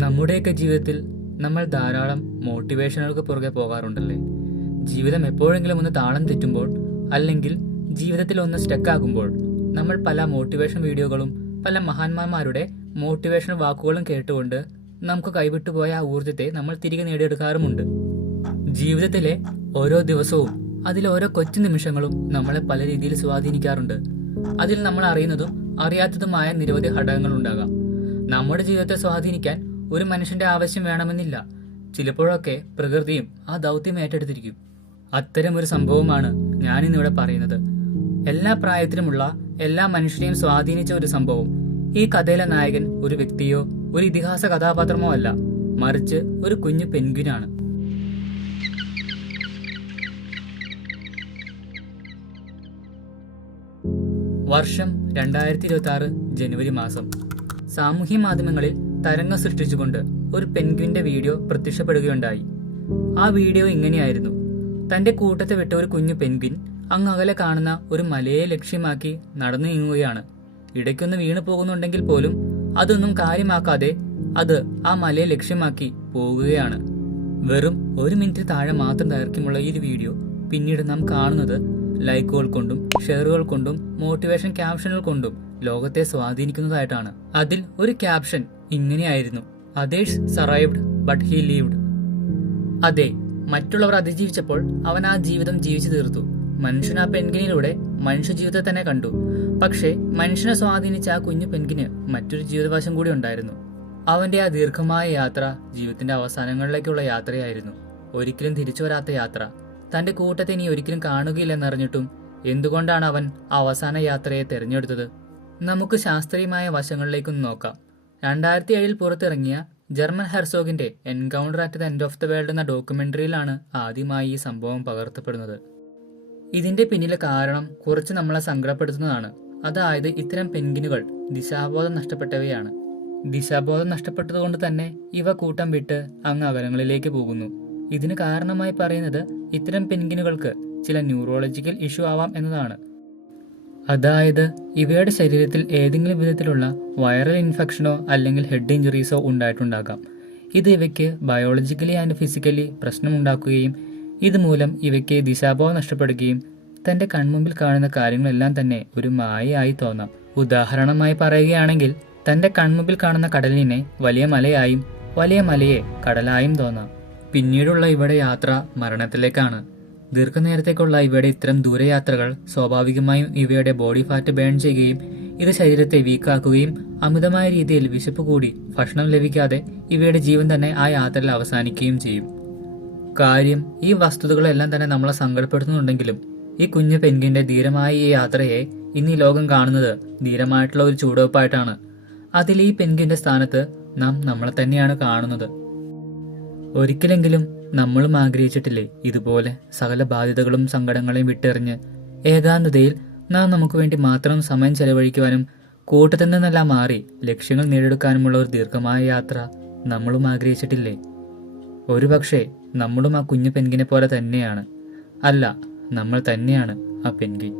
നമ്മുടെയൊക്കെ ജീവിതത്തിൽ നമ്മൾ ധാരാളം മോട്ടിവേഷനുകൾക്ക് പുറകെ പോകാറുണ്ടല്ലേ. ജീവിതം എപ്പോഴെങ്കിലും ഒന്ന് താളം തെറ്റുമ്പോൾ അല്ലെങ്കിൽ ജീവിതത്തിൽ ഒന്ന് സ്റ്റക്കാകുമ്പോൾ നമ്മൾ പല മോട്ടിവേഷൻ വീഡിയോകളും പല മഹാന്മാരുടെ മോട്ടിവേഷൻ വാക്കുകളും കേട്ടുകൊണ്ട് നമുക്ക് കൈവിട്ടുപോയ ആ ഊർജ്ജത്തെ നമ്മൾ തിരികെ നേടിയെടുക്കാറുമുണ്ട്. ജീവിതത്തിലെ ഓരോ ദിവസവും അതിലെ ഓരോ കൊച്ചു നിമിഷങ്ങളും നമ്മളെ പല രീതിയിൽ സ്വാധീനിക്കാറുണ്ട്. അതിൽ നമ്മൾ അറിയുന്നതും അറിയാത്തതുമായ നിരവധി ഘടകങ്ങൾ ഉണ്ടാകാം. നമ്മുടെ ജീവിതത്തെ സ്വാധീനിക്കാൻ ഒരു മനുഷ്യന്റെ ആവശ്യം വേണമെന്നില്ല. ചിലപ്പോഴൊക്കെ പ്രകൃതിയും ആ ദൗത്യം ഏറ്റെടുത്തിരിക്കും. അത്തരമൊരു സംഭവമാണ് ഞാനിന്നിവിടെ പറയുന്നത്. എല്ലാ പ്രായത്തിലുമുള്ള എല്ലാ മനുഷ്യരെയും സ്വാധീനിച്ച ഒരു സംഭവം. ഈ കഥയിലെ നായകൻ ഒരു വ്യക്തിയോ ഒരു ഇതിഹാസ കഥാപാത്രമോ അല്ല, മറിച്ച് ഒരു കുഞ്ഞു പെൻഗ്വിനാണ്. വർഷം 2026 ജനുവരി മാസം. സാമൂഹ്യ മാധ്യമങ്ങളിൽ തരംഗം സൃഷ്ടിച്ചുകൊണ്ട് ഒരു പെൻഗ്വിന്റെ വീഡിയോ പ്രത്യക്ഷപ്പെടുകയുണ്ടായി. ആ വീഡിയോ ഇങ്ങനെയായിരുന്നു. തന്റെ കൂട്ടത്തെ വിട്ട ഒരു കുഞ്ഞു പെൻഗ്വിൻ അങ്ങ് അകലെ കാണുന്ന ഒരു മലയെ ലക്ഷ്യമാക്കി നടന്നു നീങ്ങുകയാണ്. ഇടയ്ക്കൊന്ന് വീണു പോകുന്നുണ്ടെങ്കിൽ പോലും അതൊന്നും കാര്യമാക്കാതെ അത് ആ മലയെ ലക്ഷ്യമാക്കി പോകുകയാണ്. വെറും 1 മിനിറ്റ് താഴെ മാത്രം ദൈർഘ്യമുള്ള ഈ വീഡിയോ പിന്നീട് നാം കാണുന്നത് ലൈക്കുകൾ കൊണ്ടും ഷെയറുകൾ കൊണ്ടും മോട്ടിവേഷൻ ക്യാപ്ഷനുകൾ കൊണ്ടും ലോകത്തെ സ്വാധീനിക്കുന്നതായിട്ടാണ്. അതിൽ ഒരു ക്യാപ്ഷൻ ഇങ്ങനെയായിരുന്നു: others survived but he lived. അതെ, മറ്റുള്ളവർ അതിജീവിച്ചപ്പോൾ അവൻ ആ ജീവിതം ജീവിച്ചു തീർത്തു. മനുഷ്യൻ ആ പെൻഗ്വിനിലൂടെ മനുഷ്യ ജീവിതത്തെ തന്നെ കണ്ടു. പക്ഷേ മനുഷ്യനെ സ്വാധീനിച്ച ആ കുഞ്ഞു പെൻഗ്വിന് മറ്റൊരു ജീവിതവശം കൂടി ഉണ്ടായിരുന്നു. അവന്റെ ആ ദീർഘമായ യാത്ര ജീവിതത്തിന്റെ അവസാനങ്ങളിലേക്കുള്ള യാത്രയായിരുന്നു. ഒരിക്കലും തിരിച്ചു വരാത്ത യാത്ര. തന്റെ കൂട്ടത്തെ ഇനി ഒരിക്കലും കാണുകയില്ലെന്നറിഞ്ഞിട്ടും എന്തുകൊണ്ടാണ് അവൻ അവസാന യാത്രയെ തെരഞ്ഞെടുത്തത്? നമുക്ക് ശാസ്ത്രീയമായ വശങ്ങളിലേക്കൊന്ന് നോക്കാം. 2007 പുറത്തിറങ്ങിയ ജർമ്മൻ ഹെർസോഗിന്റെ encounter at the end of the world എന്ന ഡോക്യുമെന്ററിയിലാണ് ആദ്യമായി ഈ സംഭവം പകർത്തപ്പെടുന്നത്. ഇതിന്റെ പിന്നിലെ കാരണം കുറച്ച് നമ്മളെ സങ്കടപ്പെടുത്തുന്നതാണ്. അതായത് ഇത്തരം പെൻഗ്വിനുകൾ ദിശാബോധം നഷ്ടപ്പെട്ടവയാണ്. ദിശാബോധം നഷ്ടപ്പെട്ടതുകൊണ്ട് തന്നെ ഇവ കൂട്ടം വിട്ട് അങ്ങ് അകലങ്ങളിലേക്ക് പോകുന്നു. ഇതിന് കാരണമായി പറയുന്നത് ഇത്തരം പെൻഗ്വിനുകൾക്ക് ചില ന്യൂറോളജിക്കൽ ഇഷ്യൂ ആവാം എന്നതാണ്. അതായത് ഇവയുടെ ശരീരത്തിൽ ഏതെങ്കിലും വിധത്തിലുള്ള വൈറൽ ഇൻഫെക്ഷനോ അല്ലെങ്കിൽ ഹെഡ് ഇഞ്ചുറീസോ ഉണ്ടായിട്ടുണ്ടാകാം. ഇത് ഇവയ്ക്ക് ബയോളജിക്കലി ആൻഡ് ഫിസിക്കലി പ്രശ്നമുണ്ടാക്കുകയും ഇതുമൂലം ഇവയ്ക്ക് ദിശാബോധം നഷ്ടപ്പെടുകയും തന്റെ കൺമുമ്പിൽ കാണുന്ന കാര്യങ്ങളെല്ലാം തന്നെ ഒരു മായയായി തോന്നാം. ഉദാഹരണമായി പറയുകയാണെങ്കിൽ തന്റെ കൺമുമ്പിൽ കാണുന്ന കടലിനെ വലിയ മലയായും വലിയ മലയെ കടലായും തോന്നാം. പിന്നീടുള്ള ഇവയുടെ യാത്ര മരണത്തിലേക്കാണ്. ദീർഘനേരത്തേക്കുള്ള ഇവയുടെ ഇത്തരം ദൂരയാത്രകൾ സ്വാഭാവികമായും ഇവയുടെ ബോഡി ഫാറ്റ് ബേൺ ചെയ്യുകയും ഇത് ശരീരത്തെ വീക്കാക്കുകയും അമിതമായ രീതിയിൽ വിശപ്പ് കൂടി ഭക്ഷണം ലഭിക്കാതെ ഇവയുടെ ജീവൻ തന്നെ ആ യാത്രയിൽ അവസാനിക്കുകയും ചെയ്യും. കാര്യം, ഈ വസ്തുതകളെല്ലാം തന്നെ നമ്മളെ സങ്കടപ്പെടുത്തുന്നുണ്ടെങ്കിലും ഈ കുഞ്ഞു പെൻഗ്വിന്റെ ധീരമായ ഈ യാത്രയെ ഇന്ന് ഈ ലോകം കാണുന്നത് ധീരമായിട്ടുള്ള ഒരു ചുവടുവെപ്പായിട്ടാണ്. അതിൽ ഈ പെൻഗ്വിന്റെ സ്ഥാനത്ത് നാം നമ്മളെ തന്നെയാണ് കാണുന്നത്. ഒരിക്കലെങ്കിലും നമ്മളും ആഗ്രഹിച്ചിട്ടില്ലേ ഇതുപോലെ സകല ബാധ്യതകളും സങ്കടങ്ങളെയും വിട്ടെറിഞ്ഞ് ഏകാന്തതയിൽ നാം നമുക്ക് വേണ്ടി മാത്രം സമയം ചെലവഴിക്കുവാനും കൂട്ടത്തിൽ നിന്നെല്ലാം മാറി ലക്ഷ്യങ്ങൾ നേടിയെടുക്കാനുമുള്ള ഒരു ദീർഘമായ യാത്ര നമ്മളും ആഗ്രഹിച്ചിട്ടില്ലേ? ഒരുപക്ഷെ നമ്മളും ആ കുഞ്ഞു പെൻഗ്വിനെ പോലെ തന്നെയാണ്. അല്ല, നമ്മൾ തന്നെയാണ് ആ പെൻഗ്വിൻ.